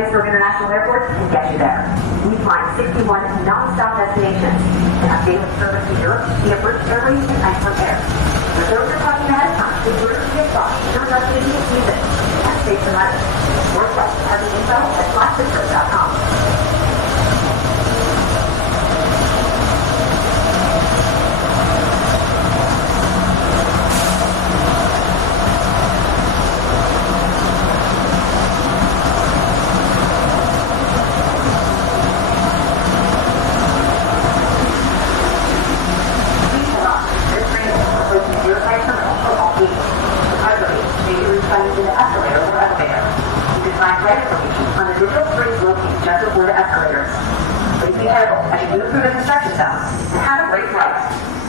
Pittsburgh International Airport can get you there. We fly 61 non-stop destinations and have daily service to Europe via British Airways and Iceland Air. For those who are talking ahead of time, the British get box, your destination is music, and save some money. More questions have the info at flypittsburgh.com. On the digital screens located just before the escalators. Please be careful as you move through the construction zone and have a great flight.